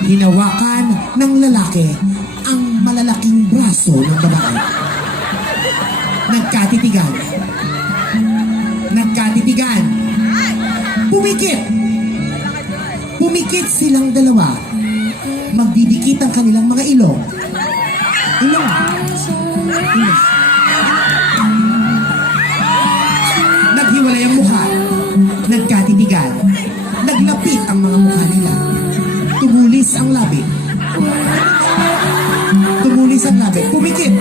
Hinawakan ng lalaki ang malalaking braso ng babae. Nagkatitigan. Nagkatitigan. Pumikit. Pumikit silang dalawa. Magdidikit ang kanilang mga ilong. Ilong. Ilong. Naghiwalay ang mukha. Nagkatitigan. Naglapit ang mga mukha nila. Tumulis ang labi. Tumulis ang labi. Pumikit.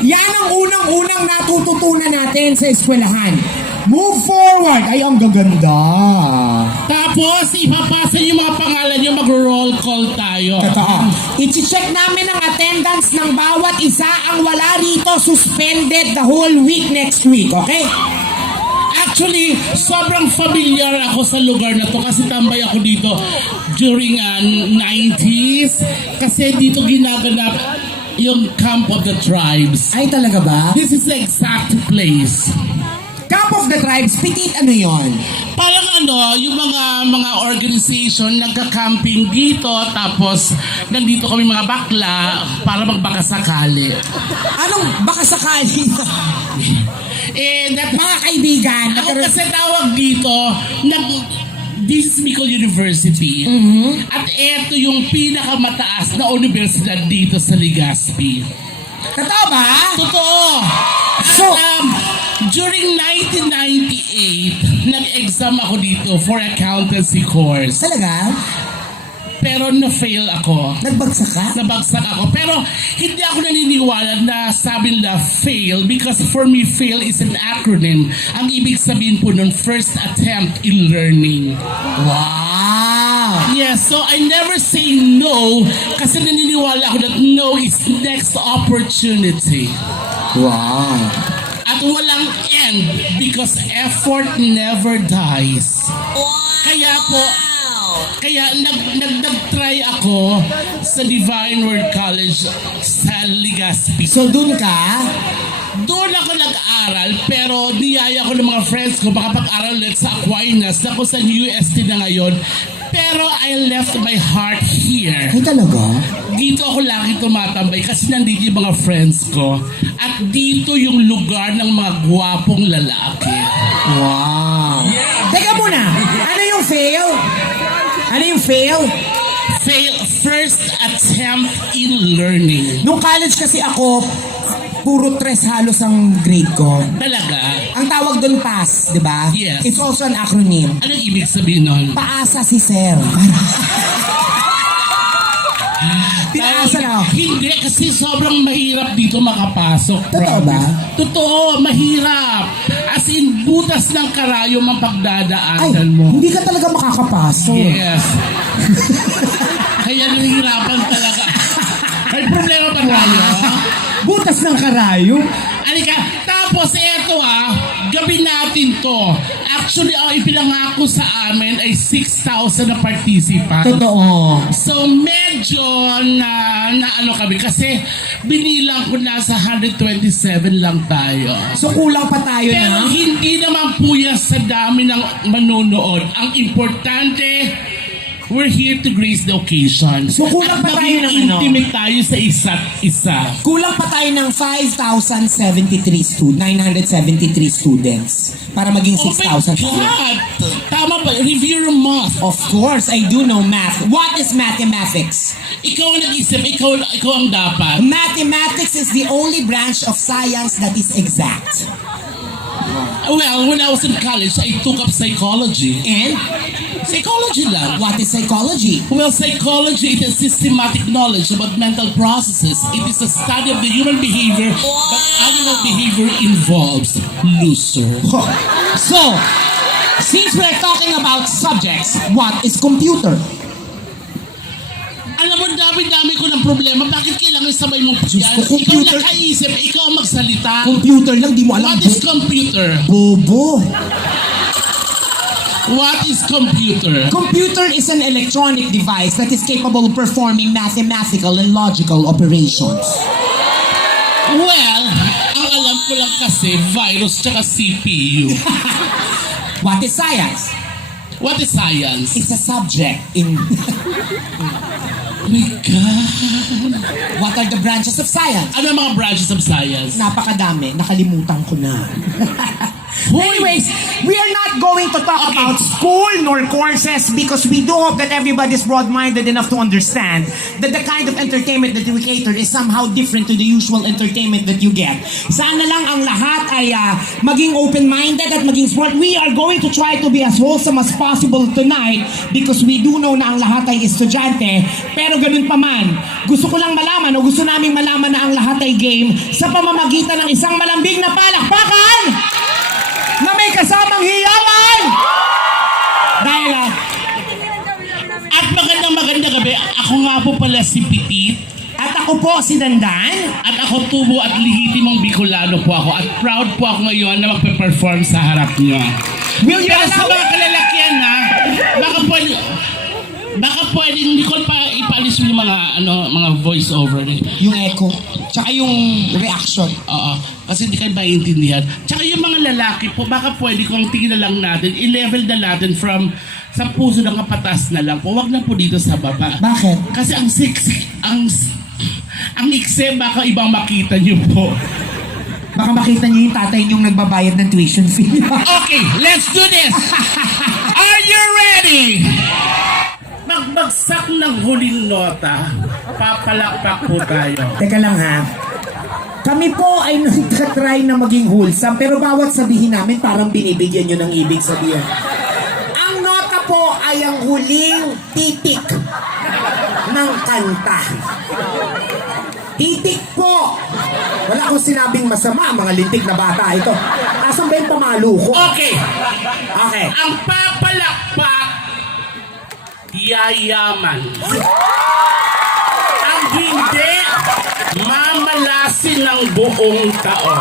Yan ang unang-unang natututunan natin sa eskwelahan. Move forward. Ay, ang gaganda. Tapos, ipapasa yung mga pangalan nyo, mag-roll call tayo. Totoo. I-check namin ang attendance ng bawat isa. Ang wala rito, suspended the whole week next week. Okay? Actually, sobrang familiar ako sa lugar na to kasi tambay ako dito during 90s. Kasi dito ginaganap yung Camp of the Tribes. Ay, talaga ba? This is the exact place. Camp of the Tribes, Petit, ano yon? Parang yung mga organization nagka-camping dito, tapos nandito kami mga bakla para magbaka sakali. Anong baka sakali? Mga kaibigan. Ako kasi tawag dito, this is Bicol University. At eto yung pinakamataas na universidad dito sa Legazpi. Totoo ba? Totoo. So, during 1998, nag-exam ako dito for accountancy course. talaga? Pero na-fail ako. Nagbagsak ka? Nabagsak ako. Pero hindi ako naniniwala na sabi nila fail because for me fail is an acronym. Ang ibig sabihin po nun, first attempt in learning. Wow! Yes, so I never say no kasi naniniwala ako that no is next opportunity. Wow! At walang end because effort never dies. Kaya po, nag-try ako sa Divine Word College sa Legazpi. So, dun ka? Doon ako nag-aral, pero niyaya ko ng mga friends ko makapag-aral ulit sa Aquinas na kung sa UST na ngayon. Pero I left my heart here. Ay, talaga? Dito ako lagi tumatambay kasi nandito yung mga friends ko. At dito yung lugar ng mga gwapong lalaki. Wow! Teka muna! Ano yung fail? Ano yung fail? Fail, first attempt in learning. Nung college kasi ako, puro 3 halos ang grade ko. Talaga? Ang tawag doon pass, di ba? Yes. It's also an acronym. Anong ibig sabihin nun? Paasa si sir. Pinaasa na ako. Hindi, kasi sobrang mahirap dito makapasok. Totoo ba? Totoo, mahirap. As in, butas ng karayom ang Ay, pagdadaanan mo. hindi ka talaga makakapasok. Yes. Kaya nahihirapan talaga. May problema ba tayo? Butas ng karayom? Alika, tapos eto gabi natin to. Actually, ang ipinangako sa amin ay 6,000 na participant. Totoo. So medyo na ano kami kasi binilang ko nasa 127 lang tayo. So kulang pa tayo Pero na? hindi naman po yan sa dami ng manonood. Ang importante, we're here to grace the occasion. So, kulang pa tayo ng maging intimate tayo sa isa't isa. Kulang pa tayo ng 973 students para maging Oh my 6,000. God! Tama ba? Review your math. Of course, I do know math. What is mathematics? Ikaw ang nag-isip, ikaw ang dapat. Mathematics is the only branch of science that is exact. Well, when I was in college, I took up psychology. And Psychology lang. what is psychology? Well, psychology is systematic knowledge about mental processes. It is a study of the human behavior, but animal behavior involves loser. So, since we're talking about subjects, what is computer? Alam mo, dami-dami ko ng problema. Bakit kailangan sabay mong Diyos yan? ko, Ikaw computer. nakaisip, ikaw ang magsalita. Computer lang, di mo alam. What is computer? Bobo. What is computer? Computer is an electronic device that is capable of performing mathematical and logical operations. Well, ang alam ko lang kasi, virus tsaka CPU. What is science? What is science? It's a subject in... Oh my God. What are the branches of science? Ano ang mga branches of science? Napakadami. Nakalimutan ko na. Anyways, we are not going to talk about school nor courses because we do hope that everybody's broad-minded enough to understand that the kind of entertainment that we cater is somehow different to the usual entertainment that you get. Sana lang ang lahat ay maging open-minded at maging smart. We are going to try to be as wholesome as possible tonight because we do know na ang lahat ay estudyante. Pero ganun pa man, gusto ko lang malaman o gusto naming malaman na ang lahat ay game sa pamamagitan ng isang malambing na palakpakan na may kasamang hiyawan! Dahil At magandang gabi. Ako nga po pala si Pitit. at ako po si Dandan. At ako tubo at lihitimong Bicolano po ako. At proud po ako ngayon na magpe-perform sa harap niyo. Will you Pero sa allow mga kalalakihan na, baka pwede, hindi ko pa ipaalis yung mga voice over. Yung echo, tsaka yung reaction. Oo. Kasi hindi kayo maintindihan. Tsaka yung mga lalaki po, baka pwede kung tingin na lang natin, i-level na natin from sa puso ng kapatas na lang po. Huwag na po dito sa baba. Bakit? Kasi ang sexy, ang ikse, baka ibang makita niyo po. Baka makita niyo yung tatay niyong nagbabayad ng tuition fee. Okay, let's do this! Are you ready? Magbagsak ng huling nota, papalakpak po tayo. Teka lang ha. Kami po ay nagtatry na maging wholesome pero bawat sabihin namin parang binibigyan nyo ng ibig sabihin. Ang nota po ay ang huling titik ng kanta. Titik po! Wala akong sinabing masama, mga lintik na bata ito. Asan ba yung pamalo ko? Okay, Okay. ang papalakpak, yayaman. Ang hindi, mamalasin ng buong taon.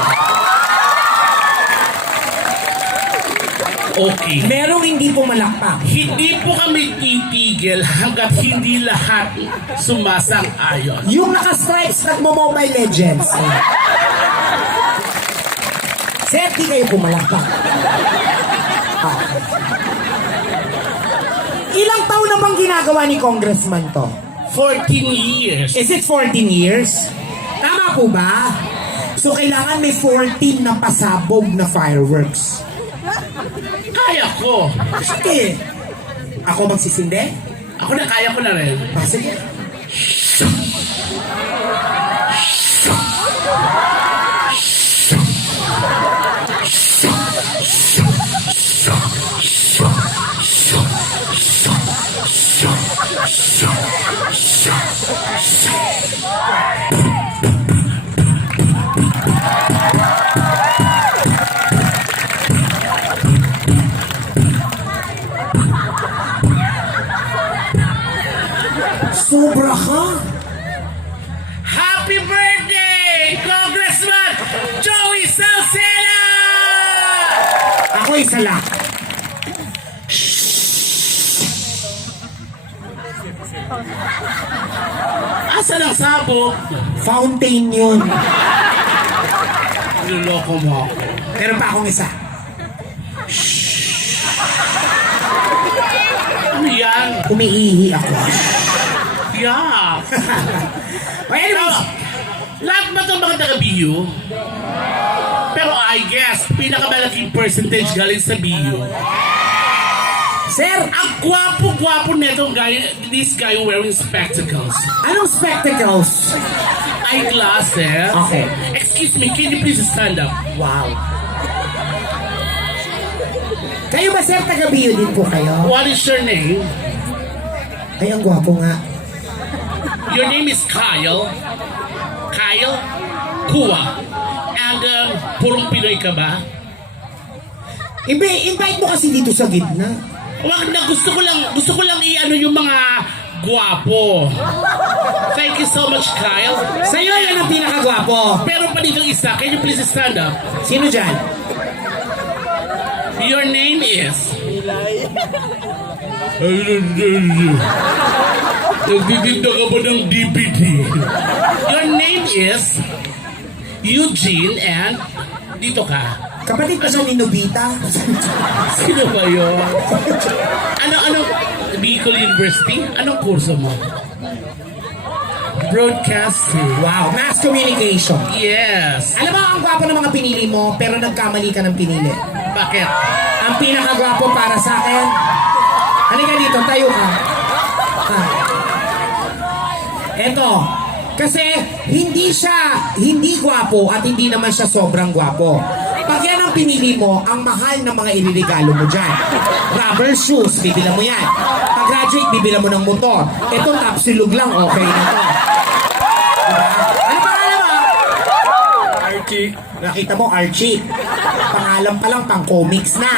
Okay. Merong hindi po malakpak. Hindi po kami titigil hanggat hindi lahat sumasang-ayon. Yung naka-stripes nagmo-Mobile Legends. Sir, di kayo pumalakpak. Ilang taon na bang ginagawa ni Congressman to? 14 years. Is it 14 years? Tama po ba? So kailangan may 14 na pasabog na fireworks. Kaya ko. Sige. Ako magsisindi? Ako na, kaya ko na rin. Sige. Sobra ka. Happy birthday, Congressman Joey Salceda! Ako isa lang. Asan ang sabog? Fountain yun. Niloloko mo ako. Meron pa akong isa. Ano yan? Umiihi ako. Yeah. Well, anyways, Lahat ba itong mga taga-BU? Pero I guess, pinakamalaking percentage galing sa BU. sir, Ang gwapo-gwapo netong guy, this guy wearing spectacles. anong spectacles? Eyeglasses. Okay. Excuse me, can you please stand up? Wow. Kayo ba, sir, taga-bio din po kayo? What is your name? Ay, ang gwapo nga. Your name is Kyle. Kyle? Kua. And purong Pinoy ka ba? Invite mo kasi dito sa gitna. Wag na, gusto ko lang i-ano yung mga gwapo. Thank you so much, Kyle. Sa'yo yan ang pinakagwapo. Pero pa dito isa, can you please stand up? Sino dyan? Your name is? Nagtitinda ka ba ng DVD? Your name is Eugene and dito ka. Kapatid pa siya ni Nobita. Sino ba yun? Ano? Bicol University? Anong kurso mo? Broadcasting. Wow, mass communication. Yes. Alam mo, ang gwapo ng mga pinili mo, pero nagkamali ka ng pinili. Bakit? Ang pinakagwapo para sa akin, halika dito, tayo ka. Eto, kasi hindi gwapo at hindi naman siya sobrang gwapo. Pag yan ang pinili mo, ang mahal ng mga iriregalo mo dyan. Rubber shoes, bibilan mo yan. Pag graduate, bibilan mo ng motor. Ito, tapsilog lang, okay na to. Diba? Ano pangalan mo? Archie, Nakita mo, Archie. Pangalan pa lang, pang comics na.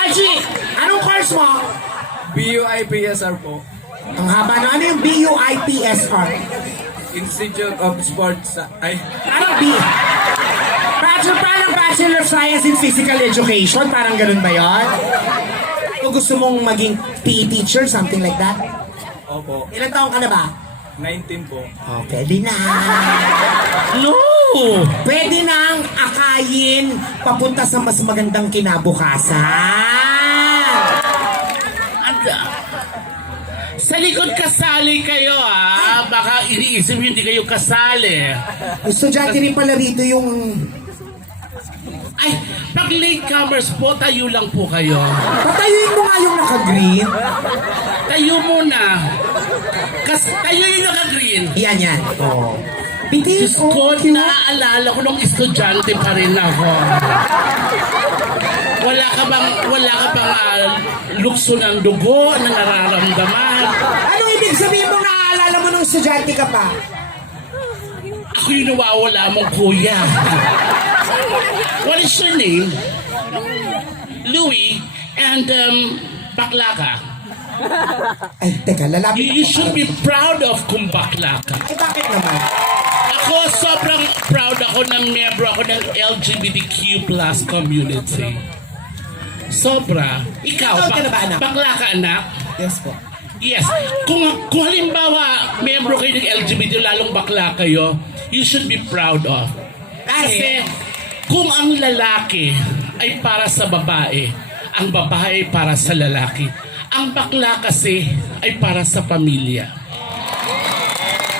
Archie, anong course mo? BUIPSR po. Ang haba na, ano yung BUIPSR? Institute of Sports. Parang parang Bachelor of Science in Physical Education, parang ganun ba yun? Kung gusto mong maging PE teacher, something like that? Opo. Ilang taong ka na ba? 19 po. Okay, di na. No! Pwede nang akayin papunta sa mas magandang kinabukasan. Anda. Sa likod kasali kayo baka iniisip hindi kayo kasali. Estudyante rin pala rito yung... Ay, pag latecomers po, tayo lang po kayo. Patayuin mo nga yung naka-green. Tayo muna. Tayo yung naka-green. Yan. Oh. Diyos Bitis, ko, naaalala ko nung estudyante pa rin ako. Wala ka bang lukso ng dugo na nararamdaman? Ano ibig sabihin mo naaalala mo nung estudyante ka pa? Ako yung nawawala mong kuya. What is your name? Louis and bakla ka. Ay, teka, lalapit You should be proud of kung bakla ka. Ay, bakit naman? Ako, sobrang proud ako na miyembro ako ng LGBTQ plus community. Sobra. Ikaw, Ikaw ka na ba, anak? bakla ka, anak? Yes po. Yes. Kung halimbawa, miyembro kayo ng LGBT, lalong bakla kayo, you should be proud of. Kasi, kung ang lalaki ay para sa babae, ang babae ay para sa lalaki, ang bakla kasi ay para sa pamilya.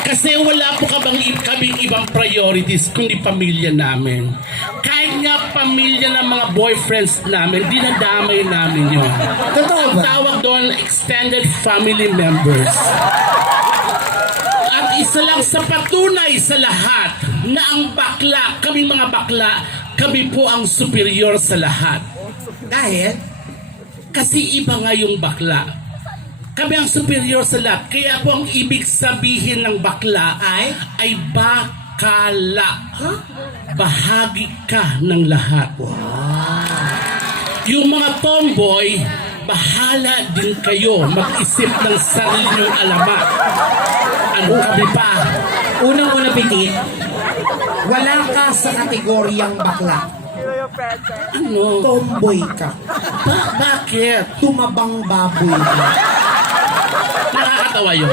Kasi wala po kaming ibang priorities kundi pamilya namin. Kahit nga pamilya ng mga boyfriends namin, dinadamay namin yun. Totoo Ang ba? tawag doon, extended family members. At isa lang sa patunay sa lahat na ang bakla, kaming mga bakla, kami po ang superior sa lahat. Dahil? Kasi iba nga yung bakla. Kami ang superior sa lahat. Kaya po ang ibig sabihin ng bakla ay bakala. Bahagi ka ng lahat. Yung mga tomboy, bahala din kayo mag-isip ng sarili nyong alamat. Ano kami pa? Unang-una, Pitit, wala ka sa kategoryang bakla. Ano? Tomboy ka. Bakit? Tumabang baboy ka. Nakakatawa yun.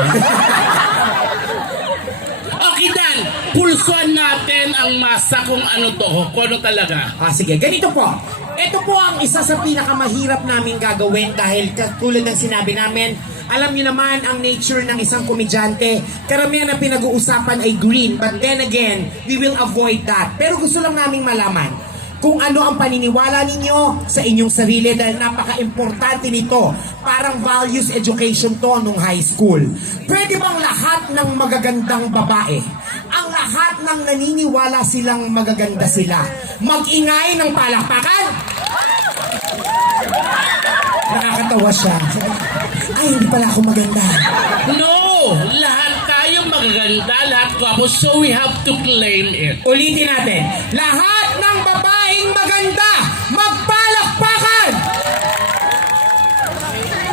Okay, Dan. Pulsuan natin ang masa kung ano to. Kung ano talaga. Sige, ganito po. Ito po ang isa sa pinakamahirap namin gagawin dahil tulad ng sinabi namin, alam niyo naman ang nature ng isang komedyante. Karamihan na pinag-uusapan ay green, but then again, we will avoid that. Pero gusto lang naming malaman kung ano ang paniniwala ninyo sa inyong sarili dahil napaka-importante nito. Parang values education to nung high school. Pwede bang lahat ng magagandang babae, ang lahat ng naniniwala silang magaganda sila, mag-ingay ng palakpakan? Nakakatawa siya. Ay, hindi pala ako maganda. No! Lahat tayo magaganda, lahat gwapo, so we have to claim it. Ulitin natin. Lahat ng babaeng maganda, magpalakpakan!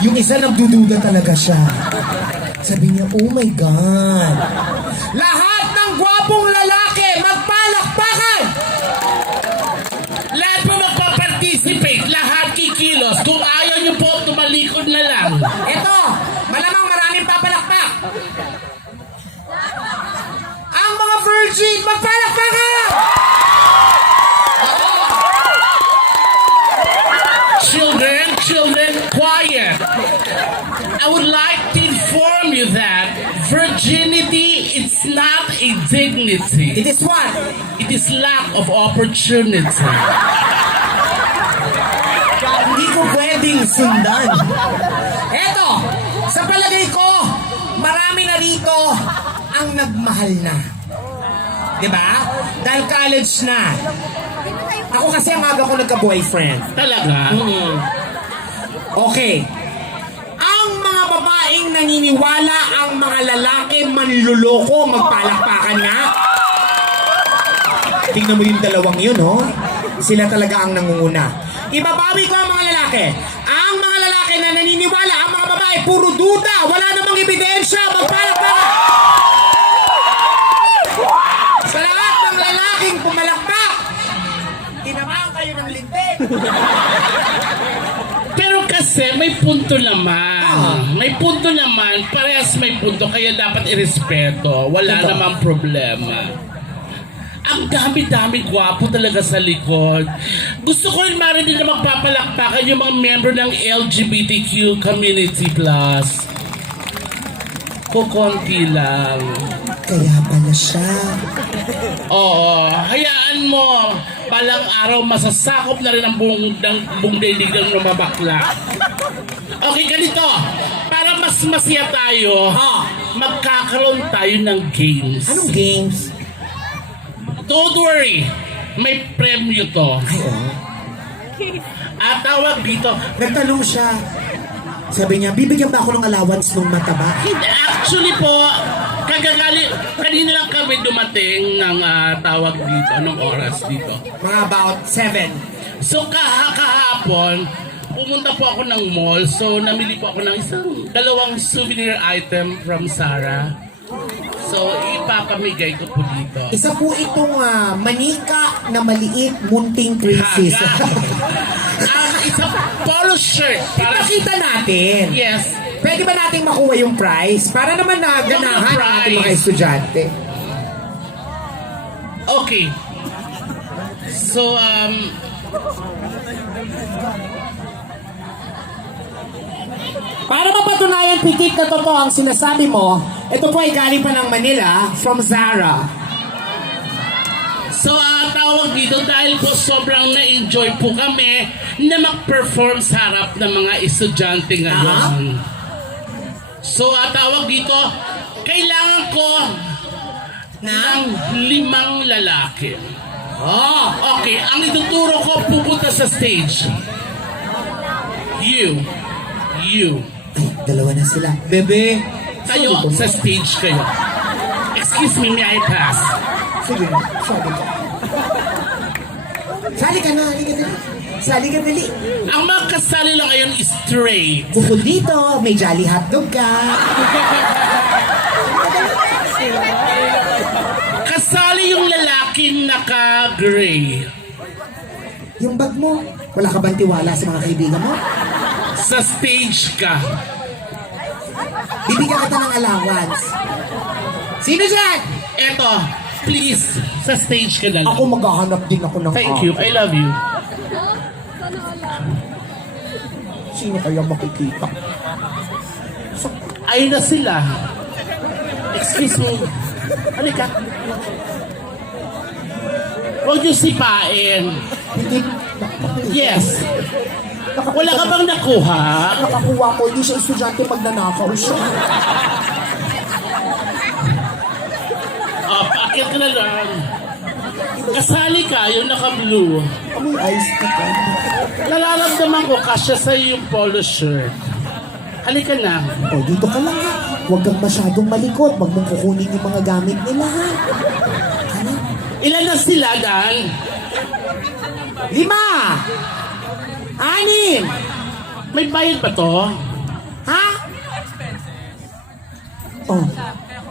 Yung isa nagdududa talaga siya. Sabi niya, oh my God. Lahat ng gwapong lalaki, magpalakpakan! Lahat po magpa-participate, lahat kikilos. Kung Virgin! Magpalakpakan! Children, quiet. I would like to inform you that virginity is not a dignity. It is what? It is lack of opportunity. Hindi ko pwedeng sundan. Eto, sa palagay ko, marami na rito ang nagmahal na. Diba? Dahil college na. Ako kasi ang aga ko nagka-boyfriend. Talaga? Okay. Ang mga babaeng naniniwala ang mga lalaki manluloko, magpalakpakan nga. Tingnan mo yung dalawang yun, oh. Sila talaga ang nangunguna. Ibabawi ko ang mga lalaki. Ang mga lalaki na naniniwala, ang mga babae, puro duda, wala namang ebidensya, magpalakpakan. Sa lahat ng lalaking pumalakpak, tinamaan kayo ng lintik. Pero kasi may punto naman. May punto naman. Parehas may punto. Kaya dapat irespeto. Wala Totoo. namang problema. Ang dami-dami gwapo talaga sa likod. Gusto ko rin marinig na magpapalakpakan yung mga member ng LGBTQ community plus. Kukonti lang. Kaya pala siya. Oo, hayaan mo. Balang araw masasakop na rin ang buong daigdig ng lumabakla. Okay, ganito. Para mas masaya tayo, magkakaroon tayo ng games. Anong games? Don't worry, may premyo to. Ay, oh. At tawag dito, Nagtanong siya. Sabi niya, bibigyan ba ako ng allowance nung mataba? actually po, kanina lang kami dumating ng tawag dito, anong oras dito. Mga about 7. So kahapon, pumunta po ako ng mall, so namili po ako ng dalawang souvenir item from Zara. So ipapamigay ko po dito. Isa po itong manika na maliit, munting princess. Isang polo shirt. Ipakita natin. Yes. Pwede ba nating makuha yung prize? Para naman naganahan ang ating mga prize. estudyante. Okay. So, Para mapatunayan pitik na totoo ang sinasabi mo, ito po ay galing pa ng Manila from Zara. So, tawag dito dahil po sobrang na-enjoy po kami na mag-perform sa harap ng mga estudyante ngayon. So, tawag dito, kailangan ko ng 5 lalaki. Oh, Okay, ang ituturo ko pupunta sa stage. You. ay, dalawa na sila. Bebe. Kayo, sa stage kayo. Excuse me, may I pass? Sige, sabi ka. Sali ka na, halika dali. Sali ka dali. Ang mga kasali lang ngayon is straight. Bukod dito, may jolly hotdog ka. Kasali yung lalaking naka-gray. Yung bag mo, wala ka bang tiwala sa mga kaibigan mo? Sa stage ka. Bibigyan kita ng allowance. Sino dyan? Eto, please, sa stage ka lang. Ako maghahanap din ako ng Thank you, I love you. Sino kaya makikita? Ayun na sila. Excuse me. Halika. Huwag niyo sipain. Hindi. Yes. Wala ka bang nakuha? Nakakuha ko, hindi siya estudyante pag nanakaw siya. Pakit ka na lang. Kasali ka, yung naka-blue. Amoy ice tea ka. Nararamdaman ko kasya sa yung polo shirt. Halika na. O, dito ka lang ha. Huwag kang masyadong malikot. Huwag mong kukunin yung mga gamit nila ha. Ano? Ilan na sila, Dan? 5! 6! May bayad ba to? Ha? Oh,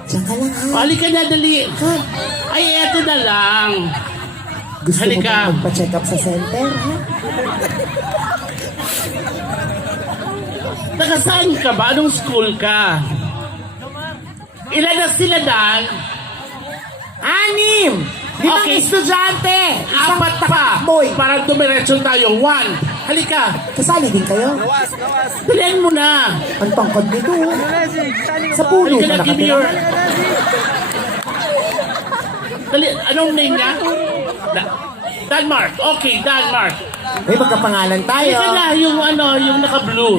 diyan ka lang ha. Halika na, dali. Ay, eto na lang. Gusto mo Halika. bang magpa-check up sa center ha? Nakasaan ka ba? Anong school ka? Ilan na sila, Dan? 6. 5 Okay. estudyante. Apat pa. Boy. Para dumiretso tayo. 1. Halika. Kasali din kayo. Dalihan mo na. Ang tangkad nito. Sa puno Halika ka na, give me your... nakatira. Dali, anong name niya? Denmark. Okay, Denmark. May magkapangalan tayo. Halika na, yung naka-blue.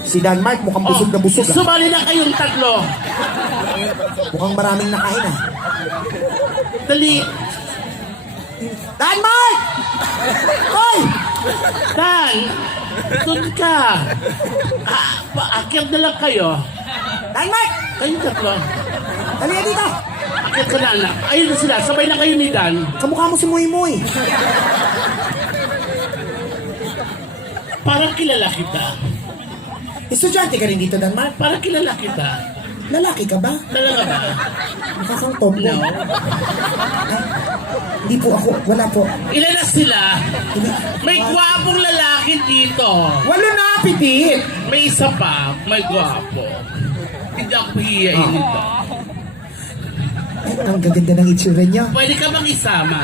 Si Denmark mukhang busog na busog. Ah. Sumali na kayong tatlo. Mukhang maraming nakain ah. Dali. Denmark! Hoy! Dan, doon ka. Akyat na lang kayo. Denmark! Kayong tatlo. Dali ka dito! Akyat ka na, anak. Ayun na sila. Sabay na kayo ni Dan. Kamukha mo si Muy Muy. Parang kilala kita. Estudyante ka rin dito, Denmark. Parang kilala kita. Lalaki ka ba? Talaga ba? Mukha kang tomboy. No. Hindi po ako. Wala po. Ilan na sila? May gwapong lalaki dito. 8 na, pitit! May isa pa. May gwapo. Hindi ako hihiyain nito. Ay, ang gaganda ng itsura niya. Pwede ka bang isama?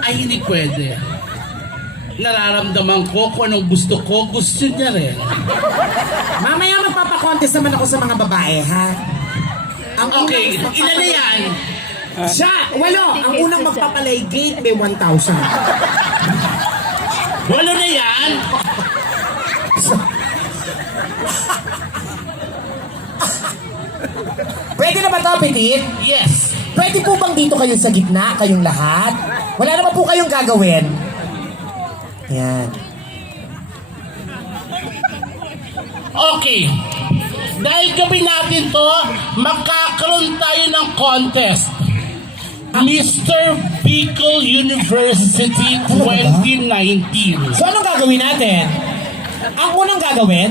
Ay, hindi pwede. Nararamdaman ko kung anong gusto ko, gusto niya rin. Mamaya magpapakontest naman ako sa mga babae, ha? Ang Okay, unang ilan na yan? Siya, 8. Ang unang magpapalay gate may 1,000. 8 na yan? Pwede na ba ito, pitit? Yes. Pwede po bang dito kayo sa gitna, kayong lahat? Wala naman po kayong gagawin. Yan. Okay. Dahil gabi natin to, magkakaroon tayo ng contest. Mr. Bicol University 2019. So anong gagawin natin? Ang unang gagawin,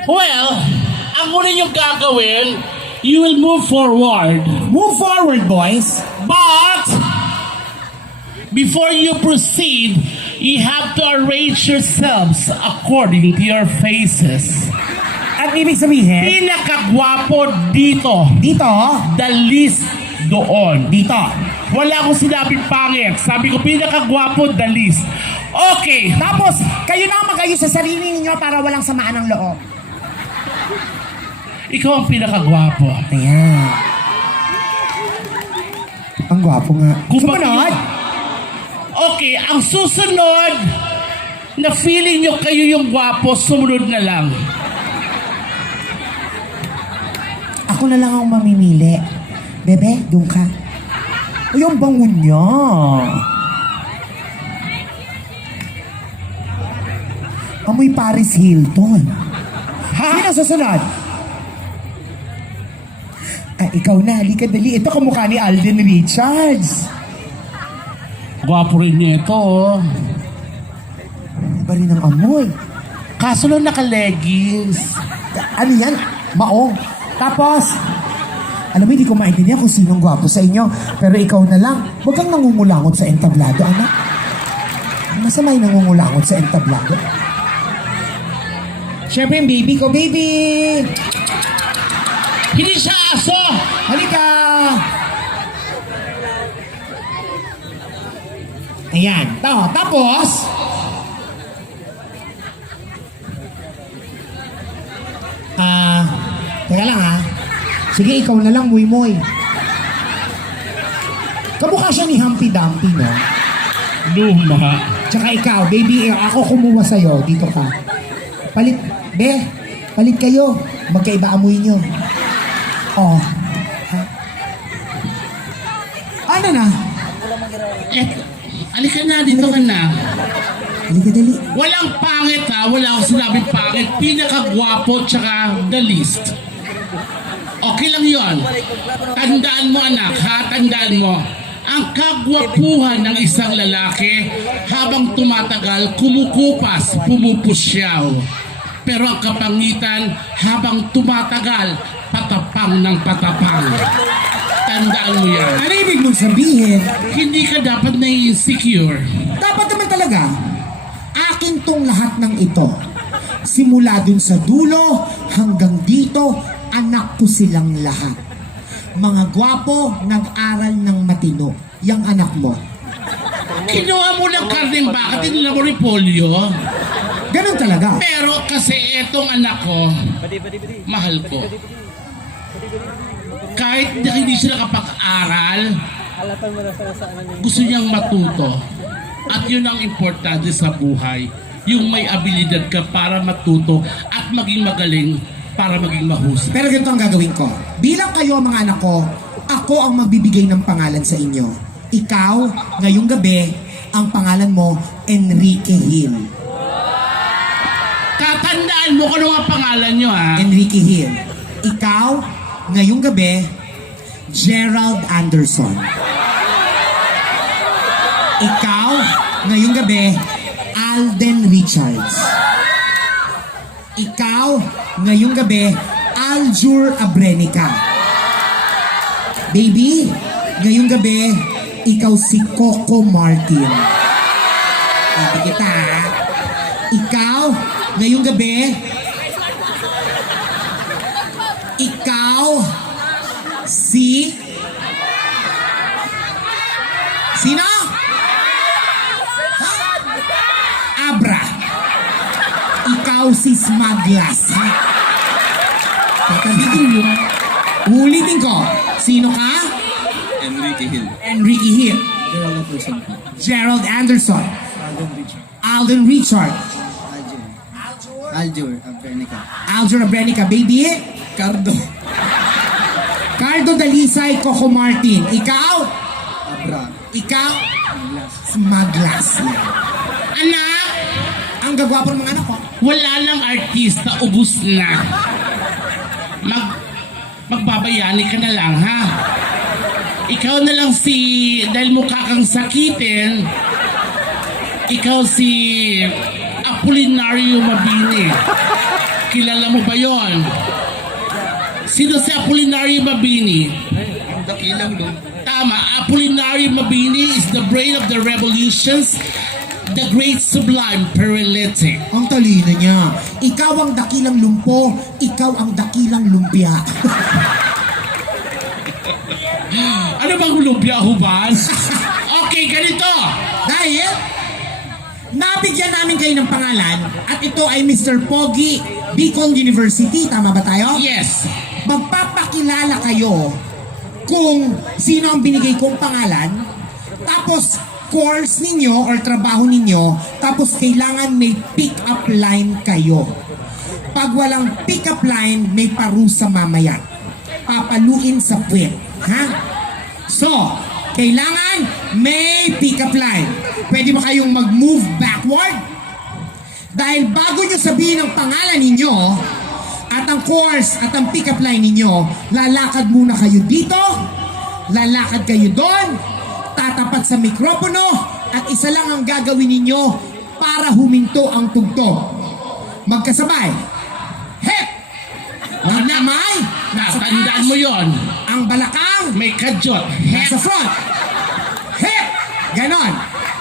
Well, ang una yung gagawin, you will move forward. move forward, boys. But, before you proceed, you have to arrange yourselves according to your faces. At ibig sabihin, Pinakagwapo dito. dito, The least doon. dito. Wala akong sinabing pangit. Sabi ko, pinakagwapo, the least. Okay. Tapos, kayo na ang mag-ayos sa sarili ninyo para walang samaan ng loob. Ikaw ang pinakagwapo. Ayan. Ang gwapo nga. Kung Sumunod. Okay, ang susunod na feeling nyo kayo yung gwapo, sumunod na lang. Ako na lang ang mamimili. Bebe, doon ka. Uy, ang bango niya. Amoy Paris Hilton. Sino susunod? Ah, ikaw na. Halika dali. Ito kamukha ni Alden Richards. Gwapo rin niya ito. Iba rin ang amoy. Kaso lang naka-leggings. Ano yan? Maong. Tapos, alam mo, hindi ko maintindihan kung sinong gwapo sa inyo. Pero ikaw na lang. Huwag kang nangungulangot sa entablado, anak. Masama yung nangungulangot sa entablado. Siyempre yung baby ko, baby! Hindi siya aso! Halika! Ayan. Tapos, teka lang ha. Sige, ikaw na lang, Muy Muy. Kamukha siya ni Humpty Dumpty, no? Luma. Tsaka ikaw, baby, ako kumuha sa'yo. Dito ka. Palit, palit kayo. Magkaiba amoy nyo. Oh. Ha? Ano na? Alika na, dito ka na. Halika dali. Walang pangit ha, wala akong sinabing pangit. Pinakagwapo tsaka the least. Okay lang yon. Tandaan mo anak ha, tandaan mo. Ang kagwapuhan ng isang lalaki habang tumatagal, kumukupas, pumupusyaw. Pero ang kapangitan habang tumatagal, patapang ng patapang. Tandaan mo yan. Ano ibig mong sabihin? Hindi ka dapat na-insecure. Dapat naman talaga, akin tong lahat ng ito. Simula dun sa dulo hanggang dito, anak ko silang lahat. Mga gwapo, nag-aral ng matino. Yang anak mo. Kinuha mo ng karneng baka, tinila mo repolyo. Ganun talaga. Pero kasi etong anak ko, mahal ko. Kahit na hindi siya nakapag-aral, gusto niyang matuto. At yun ang importante sa buhay. Yung may abilidad ka para matuto at maging magaling para maging mahusay. Pero ganito ang gagawin ko. Bilang kayo mga anak ko, ako ang magbibigay ng pangalan sa inyo. Ikaw, ngayong gabi, ang pangalan mo, Enrique Hill. Tatandaan mo kung ano ang pangalan nyo, ha? Enrique Hill. Ikaw, ngayong gabi, Gerald Anderson. Ikaw, ngayong gabi, Alden Richards. Ikaw, ngayong gabi, Aljur Abrenica. Baby, ngayong gabi, ikaw si Coco Martin. Hindi kita, ha? Ikaw, ngayong gabi, ikaw, si... Sino? Abra. Ikaw si Smaglas. Ha? Tatabitin mo. Ulitin ko. Sino ka? Enrique Hill. Enrique Hill. Gerald Anderson. Alden Richard. Aljur Abrenica. Aljur Abrenica. Baby? Cardo. Cardo Dalisay, Coco Martin. Ikaw? Abra. Ikaw? Smaglas. Anak, Ang gagwapo ng mga anak ko. wala nang artista, ubus na. Magbabayani ka na lang, ha? Ikaw na lang dahil mukha kang sakitin, ikaw si Apolinario Mabini. Kilala mo ba yon? Sino si Apolinario Mabini? Ang dakilang doon. Tama, Apolinario Mabini is the brain of the revolutions, the great sublime paralytic. Ang talino niya. Ikaw ang dakilang lumpo, ikaw ang dakilang lumpia. Ano bang lumpia, hubad? Okay, ganito. Dahil, nabigyan namin kayo ng pangalan at ito ay Mr. Pogi, Bicol University. Tama ba tayo? Yes. Magpapakilala kayo kung sino ang binigay kong pangalan, tapos course ninyo or trabaho ninyo, tapos kailangan may pick-up line kayo. Pag walang pick-up line, may parusa mamaya. Papaluin sa puwet. Ha? So, kailangan may pick-up line. Pwede ba kayong mag-move backward? Dahil bago nyo sabihin ang pangalan ninyo, at ang course at ang pick-up line ninyo, lalakad muna kayo dito, lalakad kayo doon, tatapat sa mikropono, at isa lang ang gagawin ninyo para huminto ang tugtog. Magkasabay. Hep! Ang kamay, nasa Tandaan taas. mo yon. Ang balakang, May kadyot. nasa front. Hep! Ganon.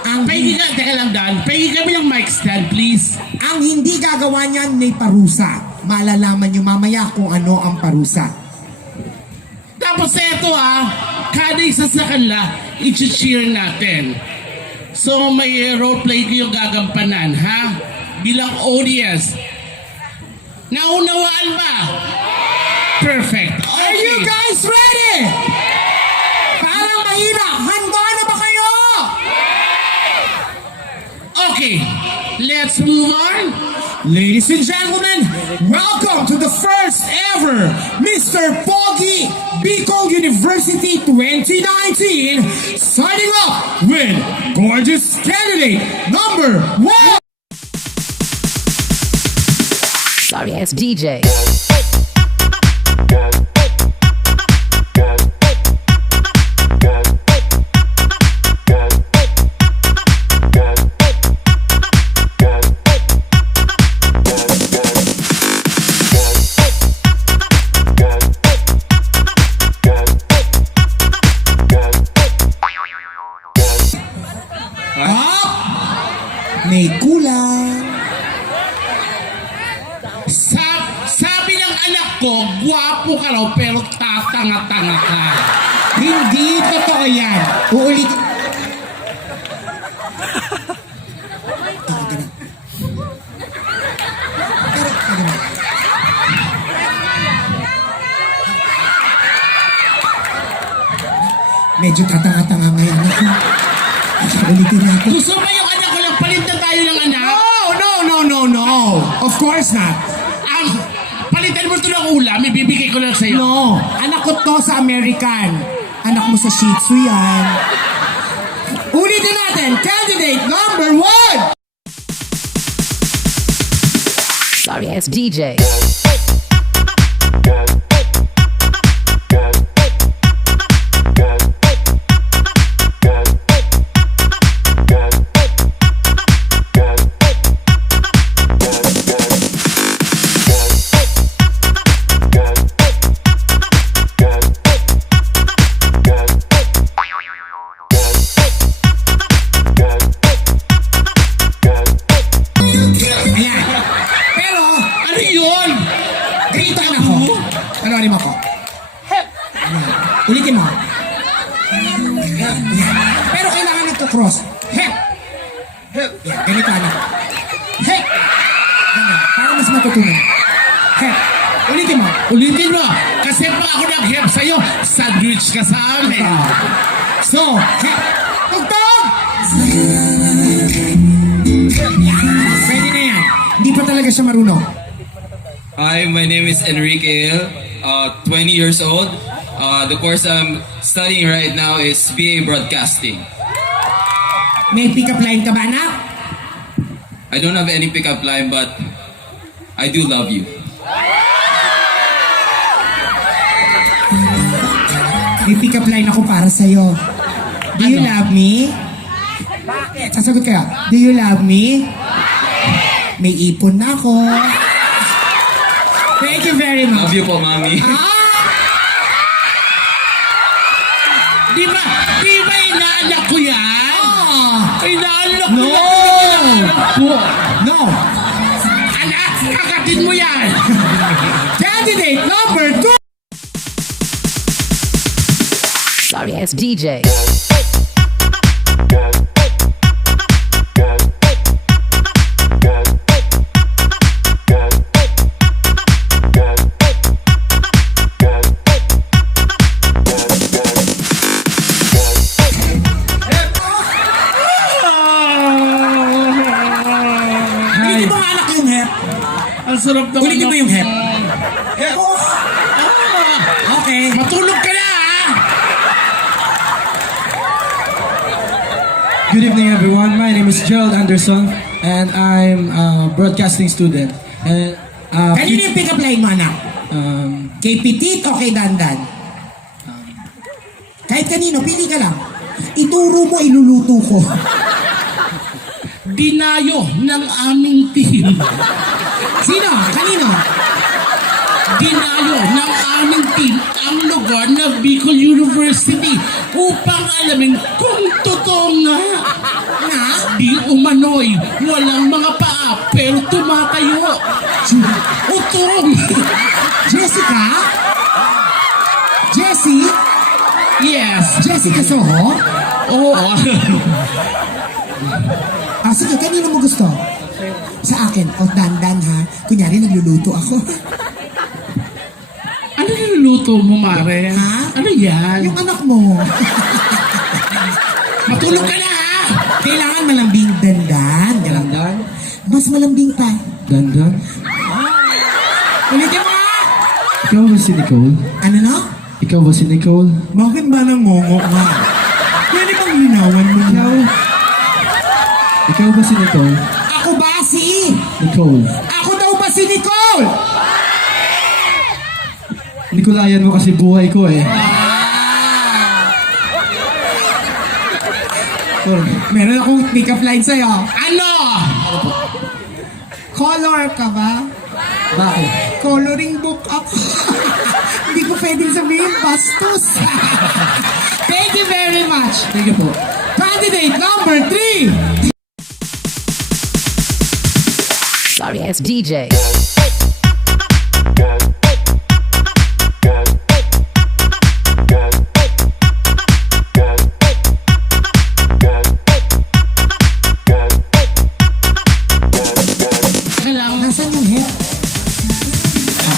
Ang Teka lang, Dan. Pahingin kami yung mic stand, please. Ang hindi gagawa niyan may parusa. Malalaman nyo mamaya kung ano ang parusa. Tapos eto, kada isa sa kanila, i-cheer natin. So may roleplay ko yung gagampanan, ha? Bilang audience. Naunawaan ba? Perfect. Are you guys ready? Parang mahirap. Handa na ba kayo? Okay, let's move on. Ladies and gentlemen, welcome to the first ever Mr. Pogi Bicol University 2019, signing up with gorgeous candidate number 1. Sorry, it's DJ. May kulang. Sabi ng ko, gwapo ka raw, pero tatanga-tanga ka. Hindi totoo yan. Uulitin. Medyo tatanga-tanga ngayon ako. Ulitin natin. Gusto ba yung anak ko lang? Palit na tayo ng anak? No. Of course not. Palitan mo ito ng ulam, ibibigay ko lang sa'yo. No. Anak ko to sa American. Anak mo sa Shih Tzu yan. Ulitin natin. Candidate number 1. Sorry ass DJ. Ayan. Pero, Ano yun? ganito anak ko. Ano mo ko? Ayan. Ulitin mo. Ayan. Pero kailangan nagko-cross. Hep. Yan, ganito anak ko. Hep. Ganyan. Para mas matutunan. Hep. Ulitin mo. Ulitin mo. Kasi pa ako nag-help sa'yo, sandwich ka sa amin. So, hep. Tugtog! Pwede na yan. Hindi pa talaga siya marunong. Hi, my name is Enrique Hill, 20 years old. The course I'm studying right now is BA Broadcasting. May pick-up line ka ba, anak? I don't have any pickup line, but I do love you. May pick-up line ako para sa'yo. Do you love me? Bakit? Sasagot kayo. Do you love me? May ipon na ako. Thank you very Love much. you po, Mami. Di ba inaanak ko yan? Inaanak ko No! yan. No! Anak, kakatin mo yan. Candidate number 2! Sorry ass DJ. Ulitin mo nga anak yung hep. Ang sarap naman. Ulitin mo yung hep. Okay. Matulog ka na, ha? Good evening, everyone. My name is Gerald Anderson, and I'm a broadcasting student. And Kanino yung pick-up line mo, anak? um, Kay Petit o kay Dandan? Kahit kanino, pili ka lang. Ituro mo, iluluto ko. Dinayo ng aming team. Sino? Kanino? Dinayo ng aming team ang lugar ng Bicol University upang alamin kung totoo nga Na? di umano'y walang mga paa pero tumatayo. Utong! Jessica? Jessie? Yes. Jessica Soho? Oo. Ah, sige, kanino mo gusto? Sa akin. O, Dandan ha. Kunyari, nagluluto ako. Ano niluluto mo, Mare? Ha? Ano yan? Yung anak mo. Matulog ka na, ha? Kailangan malambing Dandan. Dandan? Mas malambing pa. Dandan? Ulitin mo ha! Ikaw ba si Nicole? Ano no? Ikaw ba si Nicole? Bakit ba nangongo ka? Pwede bang linawan mo Ikaw? Ikaw ba si Nicole? Ako ba si... Nicole. Ako daw ba si Nicole? Nicolayan mo kasi buhay ko eh. Meron akong pick-up line sa'yo. Ano? Color ka ba? Bakit? Coloring book ako. Hindi ko pwedeng sabihin, bastos. Thank you very much. Thank you po. Candidate number 3. Sorry ass DJ.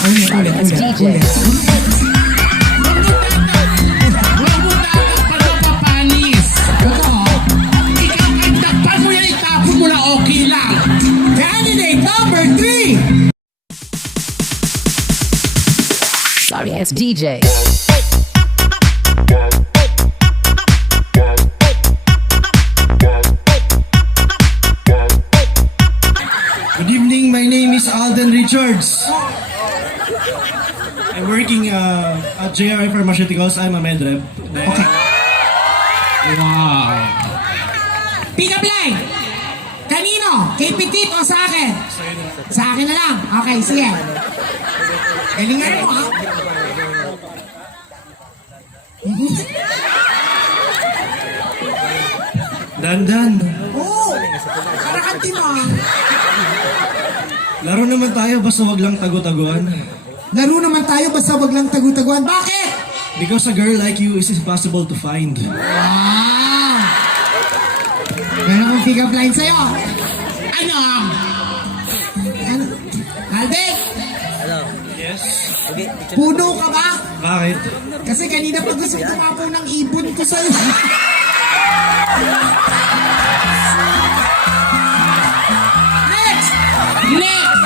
ulit. DJ. Huwag mo tatakpan na papanis. Totoo. Ikaw, ang takpan mo yan, itapon mo lang, okay lang. Candidate number 3. Sorry ass DJ. Good evening, my name is Alden Richards. I'm working at JRI Pharmaceuticals. I'm a med rep. Okay. Wow. Pick up line. Kanino? Kay Petit o sa akin? Sa akin na lang. Okay, sige. Galingan mo, ha? Dandan. Oo. Karakanti mo. Laro naman tayo, basta wag lang tago-taguan. Laro naman tayo, basta wag lang tagu-taguan. Bakit? Because a girl like you is impossible to find. Wow! Meron akong pick up line sa'yo. Ano? Ano? Alden, Yes? puno ka ba? Bakit? Kasi kanina pa gusto tumapo ng ibon ko sa'yo. Next! Next!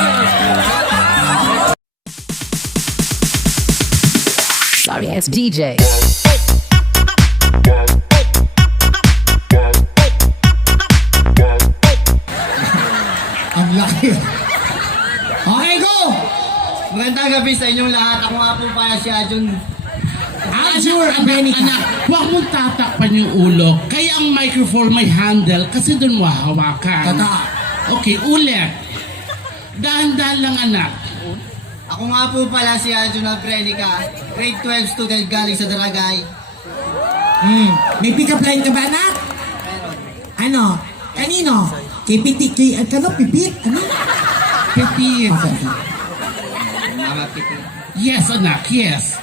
Sorry ass DJ. Ang laki. Okay, go! Magandang gabi sa inyong lahat. Ako nga po pala si Ajun. Azure Abenica. Anak, huwag mong tatakpan yung ulo. Kaya ang microphone may handle kasi doon mahawakan. Tata. Okay, ulit. Dahan-dahan lang, anak. Ako nga po pala si Ajun Abrenica. Grade 12 student galing sa Daragay. May pick up line ka ba, anak? Ano? Kanino? Kay Petit, kay, ano, Pipit? Ano? Petit. Okay. Mama Piti. Yes, anak, yes.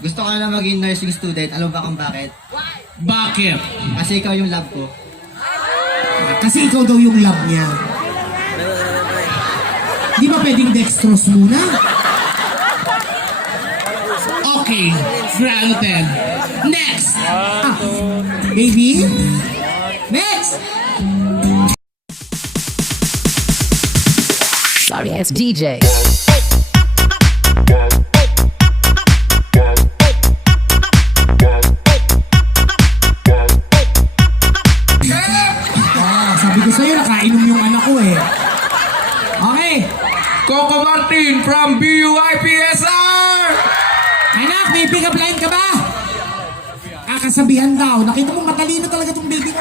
Gusto ko na maging nursing student. Alam ba kung bakit? Bakit? Kasi ikaw yung love ko. Kasi ikaw daw yung love niya. Di ba pwedeng dextrose muna? Okay, granted. Next! Ah, baby? Next! Sorry ass DJ. Sabi ko sa'yo, nakainom yung anak ko eh. Okay. Coco Martin from BUIPSR! Anak, may pick up line ka ba? Kasabihan daw. Nakita mo matalino talaga tong baby ko.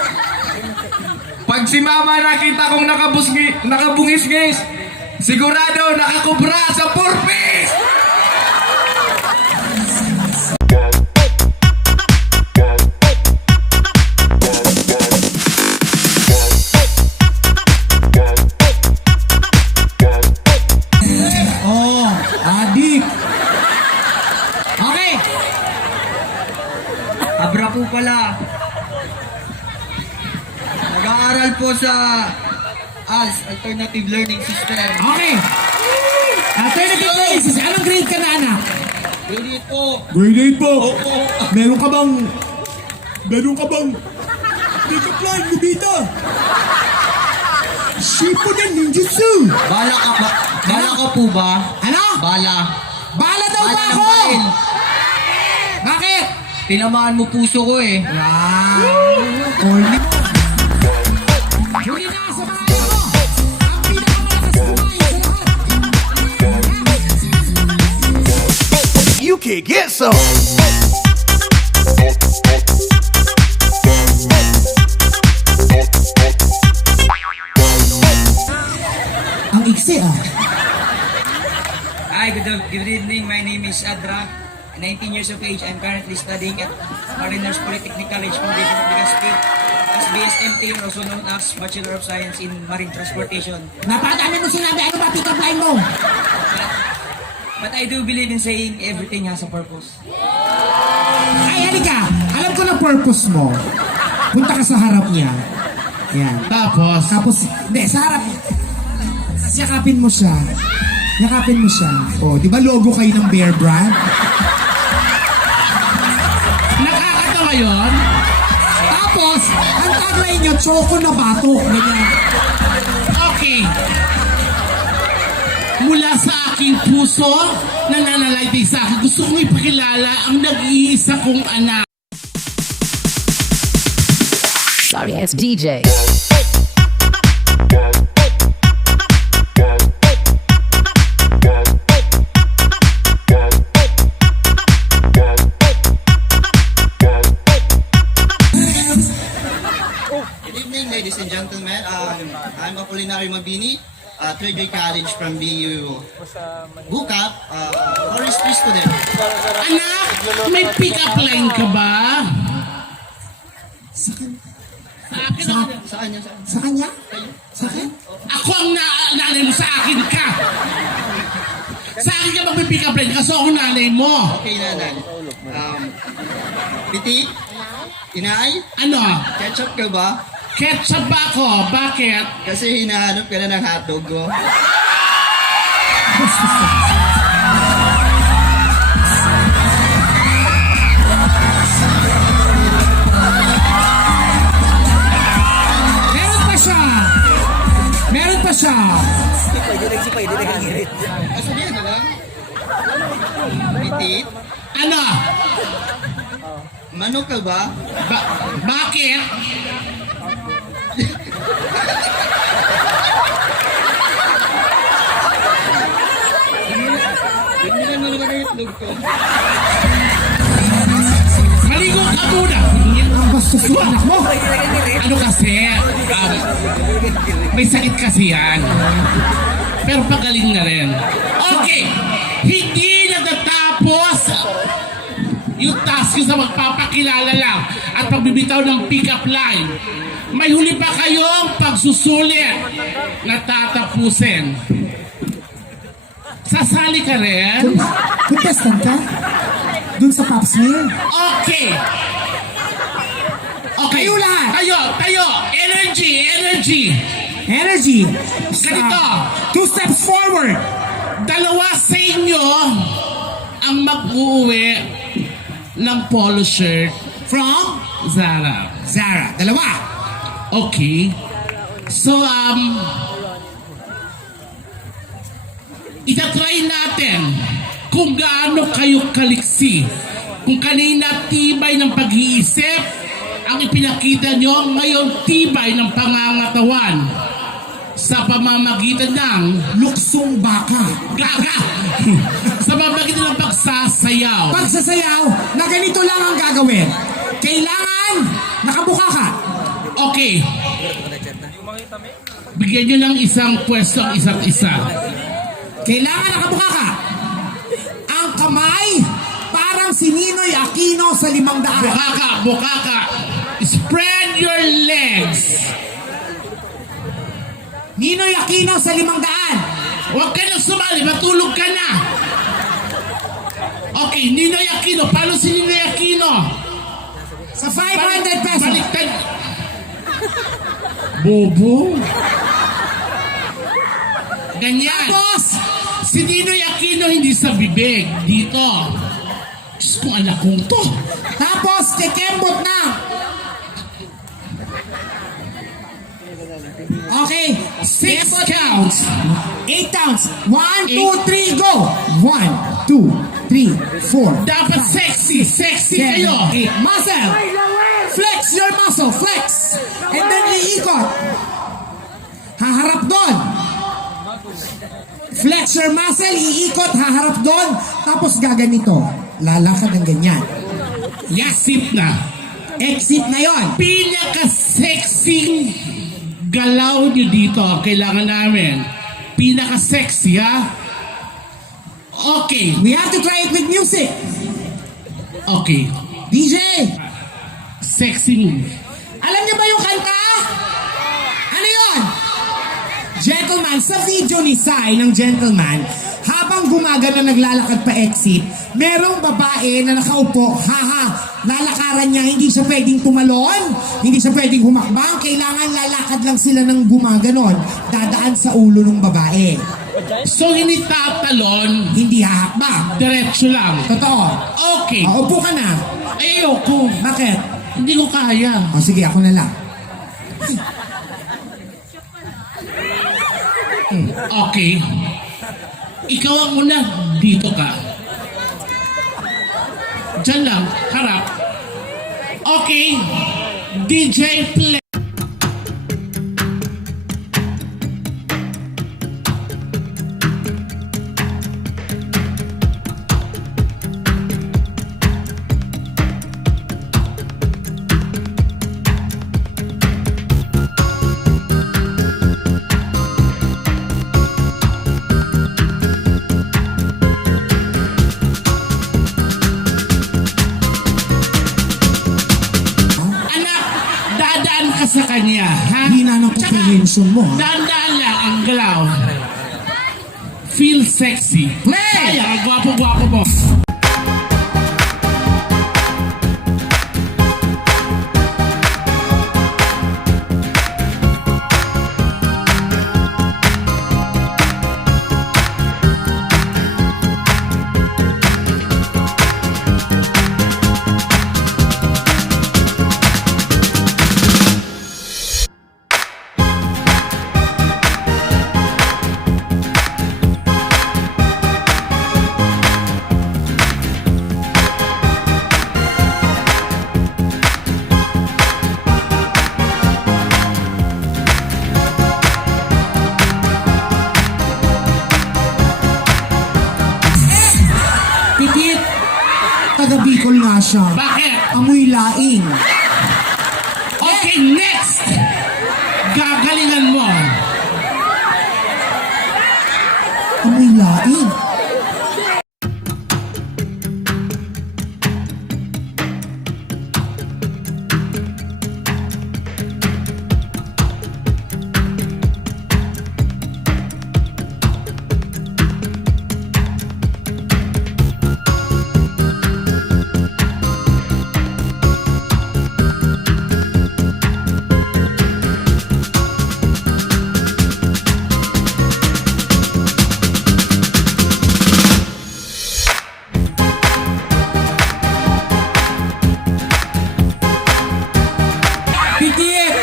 Pag si mama nakita kong nakabungis-ngis, sigurado nakakubra sa purpose! Oh, adik. Okay. Abra po pala. Nag-aaral po sa ALS, Alternative Learning System. Okay. Alternative places. Anong grade ka na, anak? Grade po. Grade 8 po. Meron ka bang pick up line, Lubita? Shipo na ninjutsu. Bala ka ba? Bala ka po ba? Ano? Bala. Bala daw ba Bala ng ako? bail. Bakit? Tinamaan mo puso ko eh. Wow. Corny. Huli na sa mga ito. Ang pinakamalakas kumain sa lahat. You can get some. Ang iksi ah. Hi, good evening. My name is Adra. 19 years of age. I'm currently studying at Mariners Polytechnic College, Foundation of Legazpi, as BSMT, also known as Bachelor of Science in Marine Transportation. Napakadami mo sinabi. Ano ba pick up line mo? But I do believe in saying everything has a purpose. Ay, halika. Alam ko na purpose mo. Punta ka sa harap niya. Yan. Tapos, Tapos, hindi, sa harap niya. Siyakapin mo siya. Yakapin mo siya. Oh, di ba logo kayo ng Bear Brand? Nakakatawa yun? Tapos, ang tagline niya, choco na batok. Ganyan. Okay. Mula sa aking puso, nananalaytay sa akin, gusto kong ipakilala ang nag-iisa kong anak. Sorry ass DJ. Good evening, ladies and gentlemen. I'm Apolinario Mabini, third year college from BU Bukap, forestry student. Anak, may pick-up line ka ba? Sa akin ako. Saan niya? Sa kanya? Sa kanya? Ako ang nanay mo, sa akin ka. Sa akin ka mag-pick up line kasi ako nanay mo. Okay, nanay. Piti? Inay? Ano? Ketchup ka ba? Ketchup ba ako? Bakit? Kasi hinahanap ka na ng hotdog ko. Meron pa siya! Meron pa siya! Sabihin na lang. Piti? Ano? Manok ka ba? Bakit? Tignan mo naman ang itlog ko. Maligo ka muna. Ang bastos ng anak mo! Ano kasi? May sakit kasi yan. Pero pagaling na rin. Okay. Hindi natatapos yung task ko sa magpapakilala lang at pagbibitaw ng pick-up line. May huli pa kayong pagsusulit na tatapusin. Sasali ka rin? Contestant ka? Dun sa Pops Meal? Okay. Okay. Kayo lahat. Tayo. Energy. Energy! Ganito. 2 steps forward! Dalawa sa inyo ang mag-uwi ng polo shirt From Zara. Zara. Dalawa! Okay. So, itatry natin kung gaano kayo kaliksi. Kung kanina tibay ng pag-iisip, ang ipinakita nyo ngayon tibay ng pangangatawan sa pamamagitan ng Luksong baka. gaga. Sa pamamagitan ng pagsasayaw. Pagsasayaw na ganito lang ang gagawin. Kailangan nakabuka ka. Okay. Bigyan nyo ng isang pwesto ang isa't isa. Kailangan nakabuka ka. Ang kamay, parang si Ninoy Aquino sa 500. Buka ka. Spread your legs. Ninoy Aquino sa 500. Huwag ka na sumali, matulog ka na. Okay, Ninoy Aquino. Paano si Ninoy Aquino? Sa 500 pesos. Baliktad. Bobo. Ganyan. Tapos, Si Ninoy Aquino hindi sa bibig. Dito. Diyos ko, anak kong to. tapos kikembot na. Okay, 6 counts. 8 counts. 1, 2, 3, go! 1, 2, 3, 4. Dapat sexy. Sexy kayo. 8. Muscle! Flex your muscle, flex! And then iikot. Haharap doon. Flex your muscle, iikot, haharap doon. Tapos gaganito. Lalakad ng ganyan. Yasip na. Exit na yon. Pinaka-sexy galaw nyo dito. Kailangan namin. Pinaka-sexy, ha? Okay. We have to try it with music. Okay. DJ, Sexy move. alam niyo ba yung kanta? Ano yon? Gentleman, sa video ni Sai ng Gentleman, habang gumagano naglalakad pa exit, merong babae na nakaupo, lalakaran niya, hindi siya pwedeng tumalon, hindi siya pwedeng humakbang, kailangan lalakad lang sila ng gumaganon, dadaan sa ulo ng babae. So, hindi tatalon, Hindi hahakbang. diretso lang. Totoo. Okay. Upo ka na. Ayoko. Bakit? Hindi ko kaya. O sige, ako na lang. Okay. Ikaw ang una. Dito ka. Diyan lang. Harap. Okay. DJ play. Anak, dadaan ka sa kanya, ha? Hina ng Tsaka, comprehension mo, ha? Dandaan lang ang galaw. Feel sexy. Play! Kaya, ang gwapo-gwapo mo. Pikit! Taga Bicol nga siya. Bakit? Amoy laing. Okay, next! Gagalingan mo. Amoy laing. Pikit!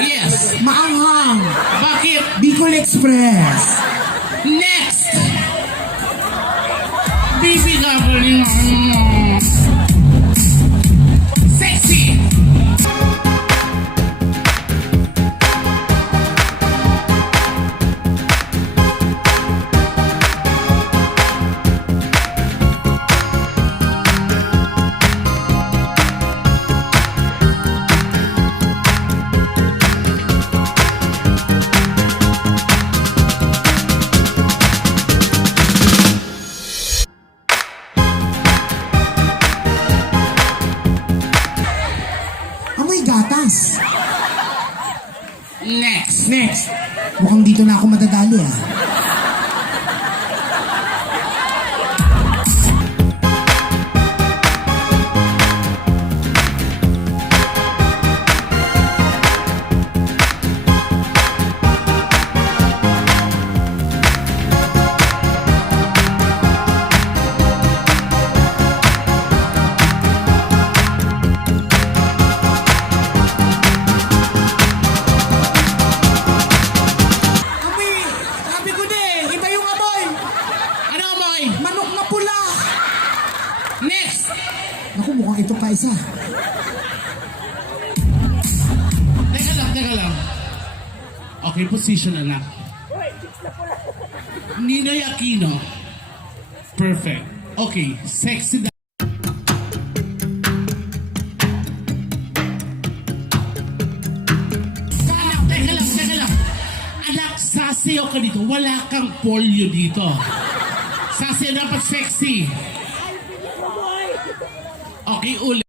Yes. Maanghang. Bakit? Bicol Express. Next! Bibi gagalingan mo. Sexy! Amoy gatas. Next! Next. Mukhang dito na ako madadali, ah. Amoy! Sabi ko na eh, iba yung amoy. Ano amoy? Manok na pula. Next! Naku, mukhang ito pa isa. Teka lang. Okay, position anak. Ninoy Aquino. Perfect. Okay, sexy na. Anak, teka lang. Anak, sasayaw ka dito. Wala kang polio dito. Sasayaw dapat sexy. Okay, ulit.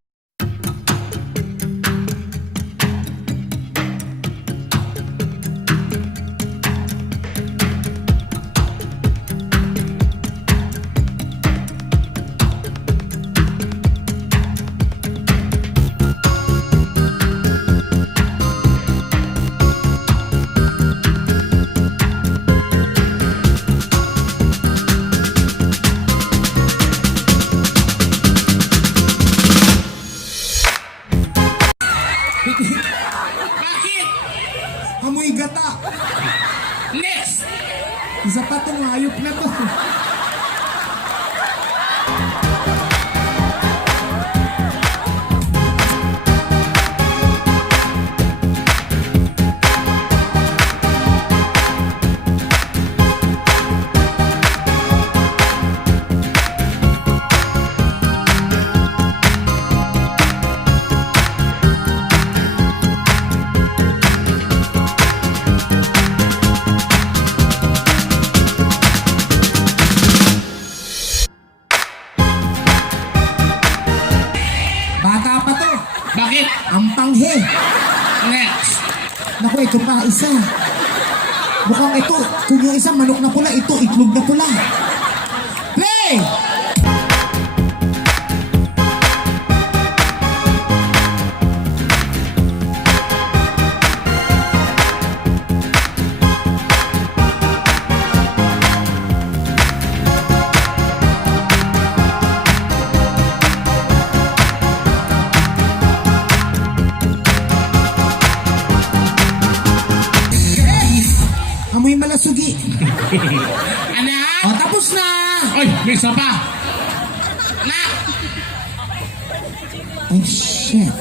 Bakit? Ang panghe. Next. Naku, ito pa, isa. Mukhang ito, kung yung isa manok na pula, ito itlog na pula. Play! Amoy malasugi. Anak! O, tapos na! Oy, may isa pa. Anak! Ay, shit.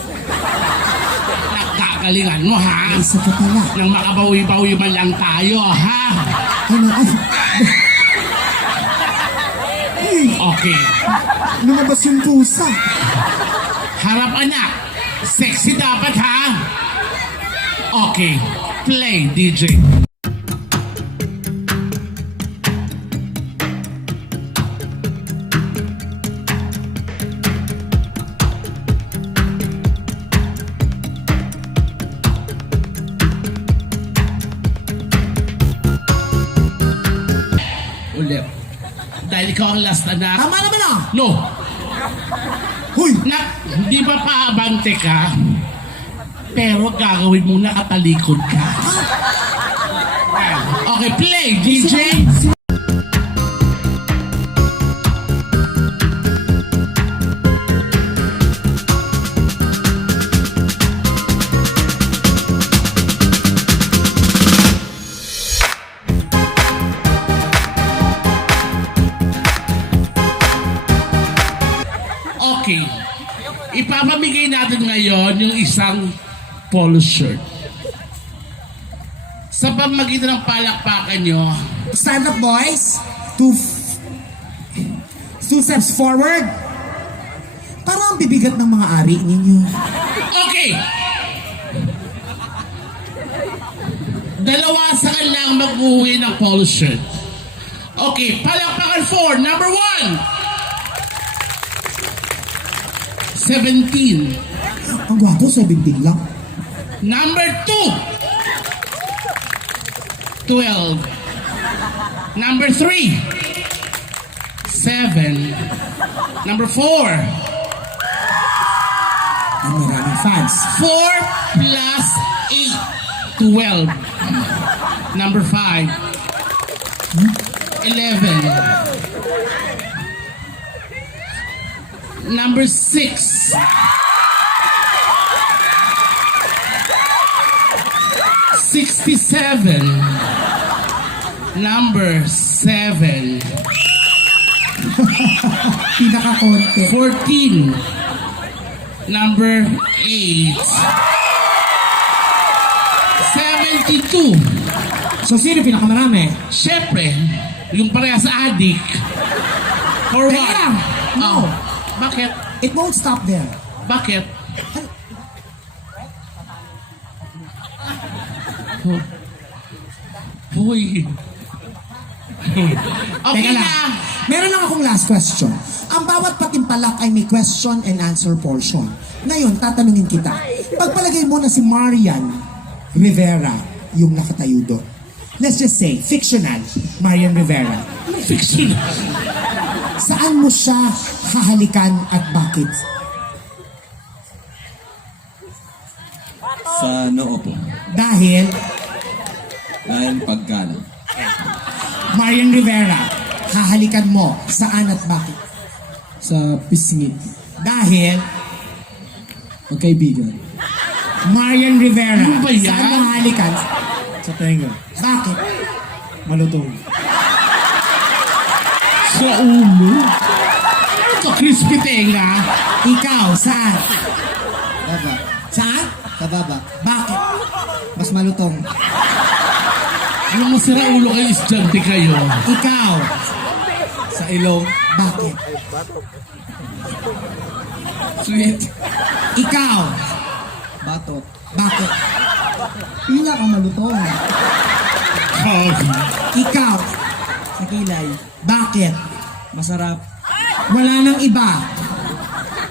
Nakakalingan mo, ha? Isa ka pala. Nang makabawi-bawi man lang tayo, ha? Ano, ay, Okay. lumabas yung pusa. Harap, anak. Sexy dapat, ha? Okay. Play, DJ. Ulit. Dahil ikaw ang last, anak. Tama naman ah! No. Huy! Nak, di ba paabante ka? Pero gagawin mo nakatalikod ka. Okay, play, DJ. Okay. Ipapamigay natin ngayon yung isang polo shirt. Sa pamagitan ng palakpakan nyo, Stand up, boys. Two steps forward. Parang ang bibigat ng mga ari ninyo. okay! Dalawa sa kanilang mag-uwi ng polo shirt. Okay, palakpakan for number 1. 17. Ang gwapo, 17 lang. Number 2. 12. Number 3. 7. Number 4. Ang maraming fans. 4 plus 8. 12. Number 5. 11. Number 6. 67. Number 7. Pinaka-konti. 14. Number 8. 72. So, sino pinakamarami? Siyempre, yung pareha sa adik. Or Teka what? lang. No. Bakit? It won't stop there. Bakit? Hoy. Okay Teka lang. na. Meron lang akong last question. Ang bawat patimpalak ay may question and answer portion. Ngayon, tatanungin kita. Pagpalagay mo na si Marian Rivera yung nakatayo doon. Let's just say, fictional, Marian Rivera. Fiction. Saan mo siya hahalikan at bakit? Sa noo po. Dahil Dahil paggalang. Marian Rivera, hahalikan mo saan at bakit? Sa pisngit. Dahil Magkaibigan. Marian Rivera, Ano ba yan? saan mo hahalikan? Sa tenga. Bakit? Malutong. Sa ulo. Sa crispy tenga. Ikaw, saan? Baba. Saan? Sa baba. Bakit? Mas malutong. Yung masira ulo kayo, estudyante kayo. Ikaw, Sa ilong. bakit? Sweet. Ikaw, Batok. bakit? Pinakamalutong. Ikaw, Sa kilay. bakit? Masarap. Wala nang iba.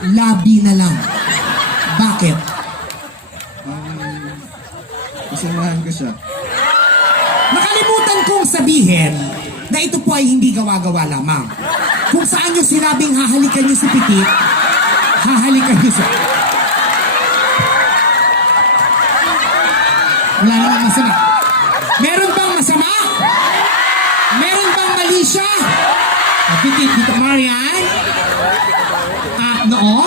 Labi na lang. Bakit? Samahan ko siya. Nakalimutan kong sabihin na ito po ay hindi gawa-gawa lamang. Kung saan nyo sinabing hahalikan nyo si Petit, hahalikan nyo si... Wala namang masama. Meron bang masama? Meron bang mali siya? Petit, dito Marian? Noo?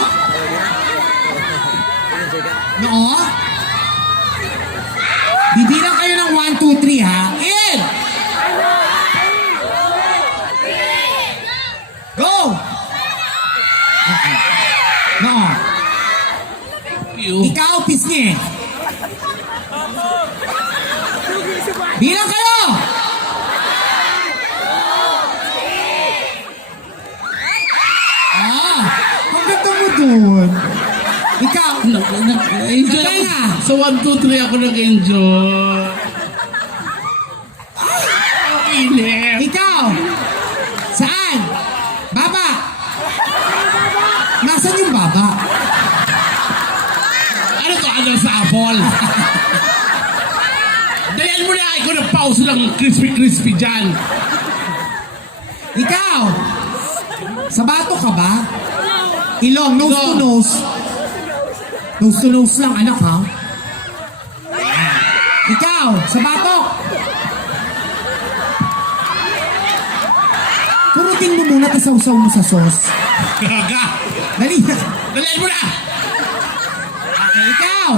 Noo? Bibilang kayo ng 1, 2, 3 ha? In! Go! Okay. Noo. Ikaw, pisngi. Bilang kayo! Ang ganda mo dun. Ikaw, Enjoy Patay na. Sa 1, 2, 3 ako nag-enjoy. Inip. ikaw. Saan? Baba. Nasaan yung baba? Ano to? Ano sa apple? Dalian mo na. Ikaw na pause lang crispy dyan. Ikaw. Sa bato ka ba? Ilong, nose to nose. Nose to nose lang, anak ha? Ikaw, sa batok. Purutin mo muna, tasawsaw mo sa sauce. Gaga. Dali na. Dalian mo na. Okay, ikaw.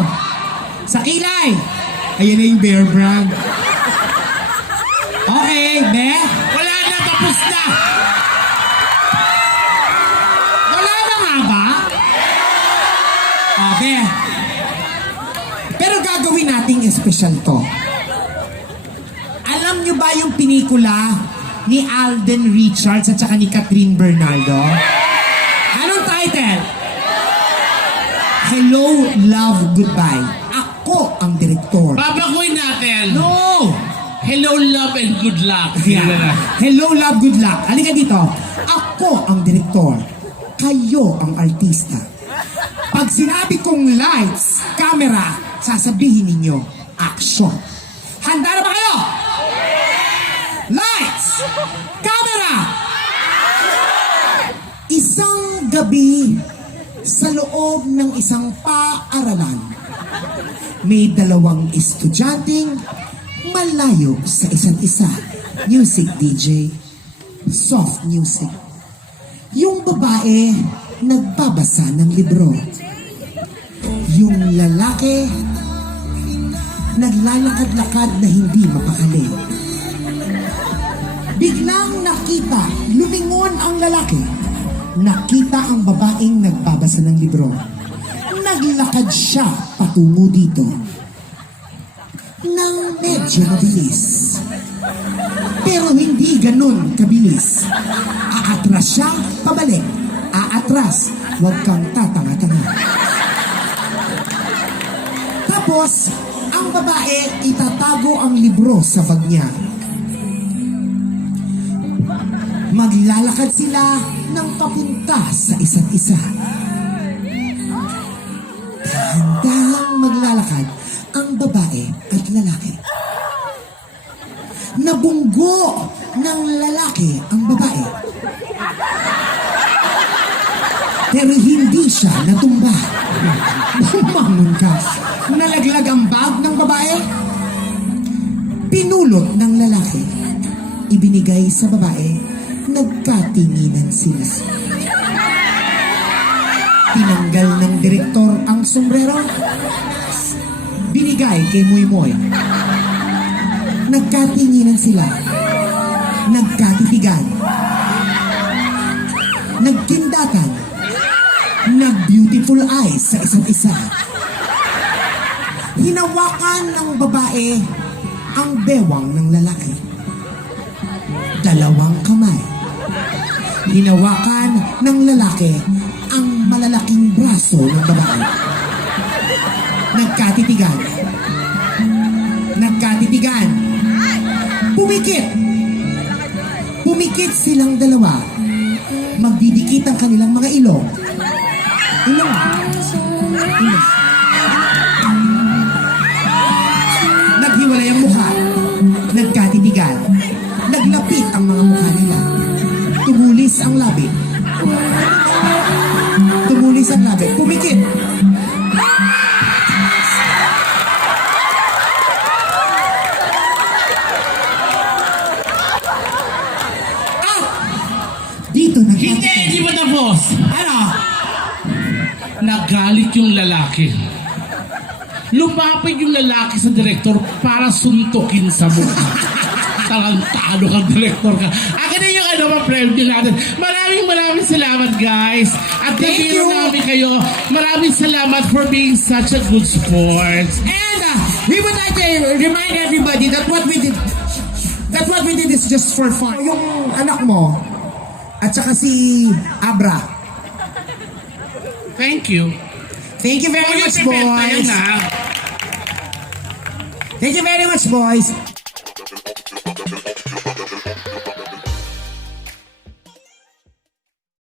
Sa kilay. Ayan na yung Bear Brand. Okay, Be. Wala na. Tapos na. Wala na nga ba? Be. Pero gagawin nating espesyal to. Alam nyo ba yung pinikula ni Alden Richards at saka ni Catherine Bernardo? Anong title? Hello, Love, Goodbye. Ako ang direktor. Babaguhin natin. No! Hello, love, and good luck. Yeah. Hello, love, good luck. Halika dito. Ako ang direktor. Kayo ang artista. Pag sinabi kong lights, camera, sasabihin ninyo, action. Handa na ba kayo? Lights! Camera! Isang gabi sa loob ng isang paaralan, may dalawang estudyanteng malayo sa isa't isa. Music DJ, soft music. Yung babae nagbabasa ng libro. Yung lalaki naglalakad-lakad na hindi mapakali. Biglang nakita, lumingon ang lalaki. Nakita ang babaeng nagbabasa ng libro. Naglakad siya patungo dito. Nang medyo mabilis. Pero hindi ganun kabilis. Aatras siya, pabalik. Aatras, huwag kang tatanga-tanga. Tapos, ang babae itatago ang libro sa bag niya. Maglalakad sila ng papunta sa isa't isa. Dahan-dahang maglalakad ang babae at lalaki. Nabunggo ng lalaki ang babae. Pero hindi siya natumba. Bumangon ka. Nalaglag ang bag ng babae. Pinulot ng lalaki. Ibinigay sa babae. Nagkatinginan sila. Tinanggal ng direktor ang sombrero. Binigay kay Moy Moy. Nagkatinginan sila. Nagkatitigan. Nagkindatan. Nag-beautiful eyes sa isa't isa. Hinawakan ng babae ang bewang ng lalaki. Dalawang kamay. Hinawakan ng lalaki ang malalaking braso ng babae. Nagkatitigan. Nagkatitigan. Pumikit. Pumikit silang dalawa. Magdidikit ang kanilang mga ilong. Ilong. Ilong. bilisan natin. Pumikit. Dito na. Hindi ba tapos? Ano? Nagalit yung lalaki. Lumapit yung lalaki sa direktor para suntukin sa mukha. Tarantado kang direktor ka. Akin na yung premyo natin. Maraming salamat, guys. At Thank nabiro you. namin kayo. Maraming salamat for being such a good sport. And we would like to remind everybody that what we did is just for fun. Yung anak mo at saka si Abra. Thank you. Thank you very Oh, yung much, pipenta yan, boys. ha? Thank you very much, boys.